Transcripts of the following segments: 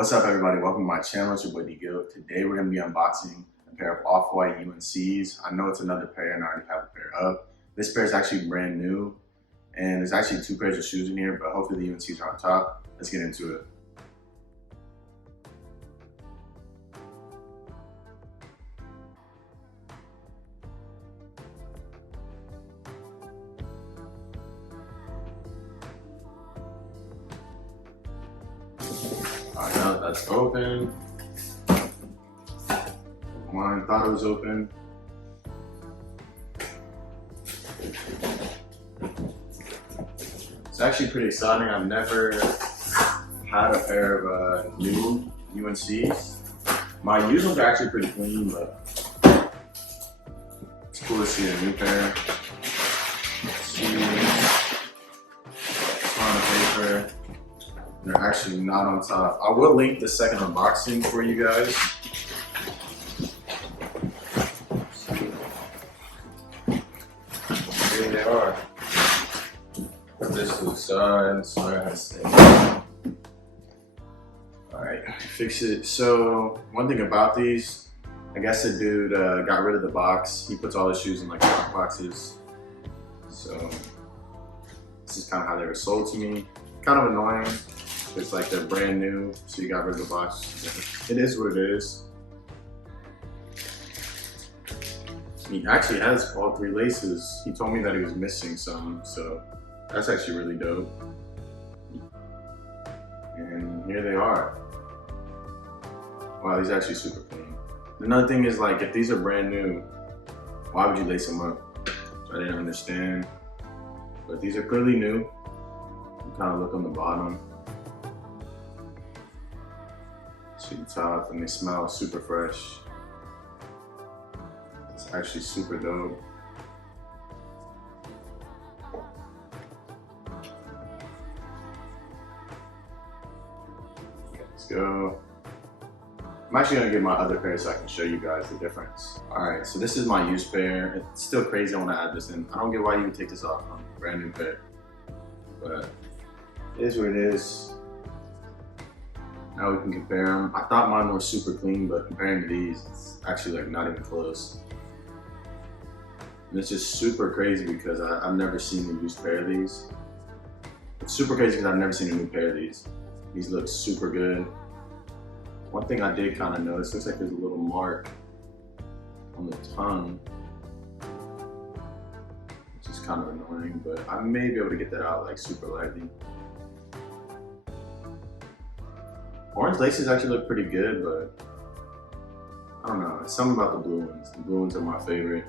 What's up, everybody? Welcome to my channel. It's your boy D-Gil. Today we're going to be unboxing a pair of off-white UNCs. I know it's another pair and I already have a pair up. This pair is actually brand new and there's actually two pairs of shoes in here, but hopefully the UNCs are on top. Let's get into it. Alright, now that that's open. Mine thought it was open. It's actually pretty exciting. I've never had a pair of new UNCs. My used ones are actually pretty clean, but it's cool to see a new pair. On the paper. They're actually not on top. I will link the second unboxing for you guys. Here they are. Put this to the side so I gotta stay. Alright, fix it. So, one thing about these, I guess the dude got rid of the box. He puts all his shoes in like lock boxes. So, this is kind of how they were sold to me. Kind of annoying. It's like they're brand new, so you got rid of the box. It is what it is. He actually has all three laces. He told me that he was missing some, so that's actually really dope. And here they are. Wow, these are actually super clean. Another thing is, like, if these are brand new, why would you lace them up? So I didn't understand. But these are clearly new. You kind of look on the bottom. See the top, and they smell super fresh. It's actually super dope. Let's go. I'm actually gonna get my other pair so I can show you guys the difference. All right, so this is my used pair. It's still crazy I wanna add this in. I don't get why you would take this off on a brand new pair, but it is what it is. Now we can compare them. I thought mine were super clean, but comparing to these, it's actually like not even close. And it's just super crazy because I've never seen a used pair of these. It's super crazy because I've never seen a new pair of these. These look super good. One thing I did kind of notice, looks like there's a little mark on the tongue, which is kind of annoying, but I may be able to get that out like super lightly. Orange laces actually look pretty good, but I don't know. It's something about the blue ones. The blue ones are my favorite.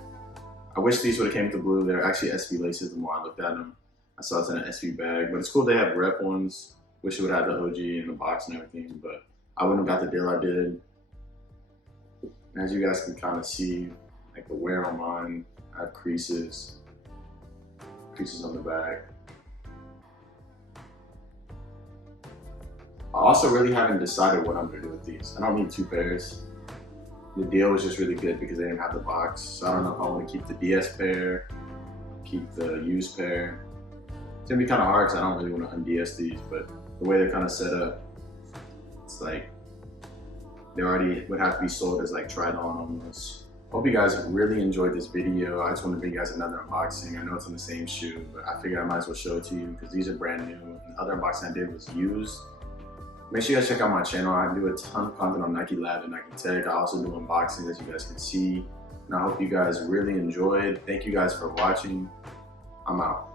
I wish these would have came with the blue. They're actually SV laces the more I looked at them. I saw it's in an SV bag, but it's cool they have rep ones. Wish it would have the OG in the box and everything, but I wouldn't have got the deal I did. And as you guys can kind of see, like the wear on mine, I have creases on the back. I also really haven't decided what I'm gonna do with these. I don't need two pairs. The deal was just really good because they didn't have the box. So I don't know if I want to keep the DS pair, keep the used pair. It's gonna be kind of hard because I don't really want to un-DS these, but the way they're kind of set up, it's like they already would have to be sold as like tried on almost. Hope you guys really enjoyed this video. I just want to bring you guys another unboxing. I know it's on the same shoe, but I figured I might as well show it to you because these are brand new. And the other unboxing I did was used. Make sure you guys check out my channel. I do a ton of content on Nike Lab and Nike Tech. I also do unboxings, as you guys can see. And I hope you guys really enjoyed. Thank you guys for watching. I'm out.